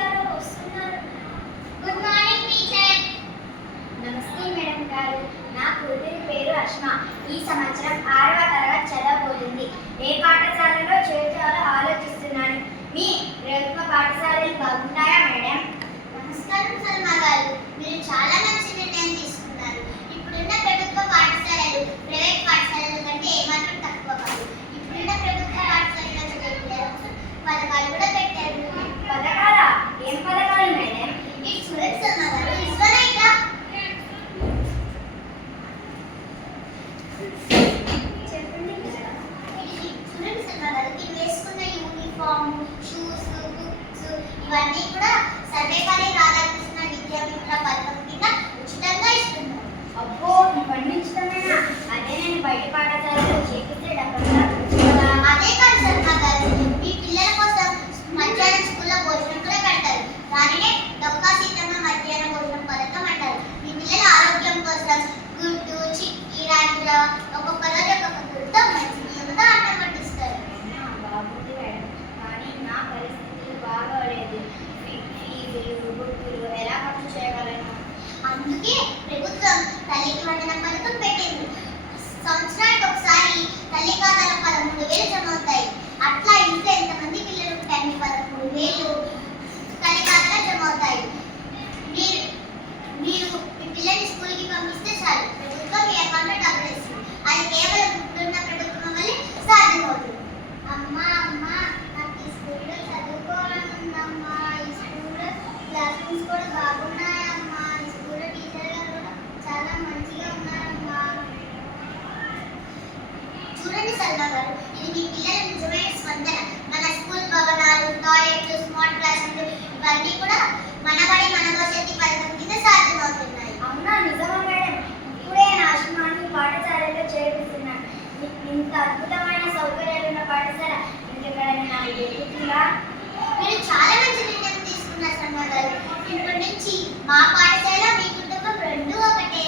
ఎవరో వస్తున్నారు. Good morning teacher. నమస్తే మేడం గారు. నా కూతురి పేరు అష్మ. ఈ సంవత్సరం 6వ తరగతి చదవబోతుంది. ఏ పాఠశాలలో చేర్చాలో ఆలోచిస్తున్నాను. మీ ప్రభుత్వ పాఠశాలలు బాగుంటాయా మేడం? నమస్కారం సల్మా గారు, మీరు చాలా మంచి నిర్ణయం తీసుకున్నారు. ఇప్పుడున్న ప్రభుత్వ పాఠశాలలు ప్రైవేట్ పాఠశాలల కంటే ఏమాత్రం తక్కువ కాదు. ఇప్పుడున్న ప్రభుత్వ పాఠశాలలో చదివే పిల్లలకు పథకాలు కూడా పెట్టారు. పథకాలా? ఏం పథకాలు మేడం? ఇది చూడండి సల్మా గారు, ఇస్తానైనా చెప్పండి మేడం. ఇది చూడండి సల్మా గారు, ఇది వేసుకున్న యూనిఫామ్, షూస్, బుక్స్ ఇవన్నీ కూడా సర్వేపల్లి రాధాకృష్ణ విద్యామిత్ర పథకం కింద ఉచితంగా ఇస్తున్నారు. అబ్బో, ఇవన్నీ ఇష్టమేనా? అదే నేను బయట పాఠశాలలో చేపిస్తే డబ్బులు కదా. అదే కాదు సల్మా గారు, మీ పిల్లల కోసం మధ్యాహ్నం స్కూల్లో భోజనం కూడా పెడతారు. దానినే డొక్కా సీతమ్మ మధ్యాహ్న భోజనం పథకం అంటారు. మీ పిల్లల ఆరోగ్యం కోసం గుడ్డు, చిక్కి, రాగిల ఒక్కొక్క రోజు ఒక్కొక్క గుడ్తో మంచి బియ్యంతో అన్నం వడ్డిస్తారు. బాగుంది మేడం, కానీ నా పరిస్థితులు బాగోలేదు. ఫీజులు, బుక్కులు ఎలా ఖర్చు చేయగలను? అందుకే ప్రభుత్వం తల్లికి వందనం పథకం పెట్టింది. సంవత్సరానికి ఒకసారి తల్లి ఖాతాలో 13,000 జమ అవుతాయి. అట్లా ఇంట్లో ఎంతమంది పిల్లలు ఉంటే అన్ని 13,000 తల్లి ఖాతాలో జమ అవుతాయి. మీరు మీరు మీ పిల్లల్ని స్కూల్కి పంపిస్తే చాలు, ప్రభుత్వం మీ అకౌంట్లో డబ్బులు ఇస్తుంది. అది కేవలం ఇప్పుడున్న ప్రభుత్వం వల్లే సాధ్యమవుతుంది. అమ్మా అమ్మా, నాకు ఈ స్కూల్లో చదువుకోవాలని ఉందమ్మా. ఈ స్కూల్లో క్లాస్ రూమ్స్ కూడా బాగున్నాయమ్మా. ఈ స్కూల్లో టీచర్ గారు కూడా చాలా మంచిగా ఉన్నారమ్మా. చూడండి సల్మా గారు, ఇది మీ పిల్లల నిజమైన స్పందన. మన స్కూల్ భవనాలు, టాయిలెట్లు, స్మార్ట్ క్లాస్ రూమ్లు ఇవన్నీ కూడా మన బడి మన భవిష్యత్తు పథకం కింద సాధ్యమవుతున్నాయి. అవునా, నిజమా మేడం? ఇప్పుడే నా ఆశ్రమాన్ని పాఠశాలలో చేర్పిస్తున్నాను. ఇంత అద్భుతమైన సౌకర్యాలు ఉన్న పాఠశాల ఇంకెక్కడైనా నాకు దొరుకుతుందా? మీరు చాలా మంచి నిర్ణయం తీసుకున్నారు సల్మా గారు. ఇప్పటి నుంచి మా పాఠశాల మీ కుటుంబం రెండూ ఒకటే.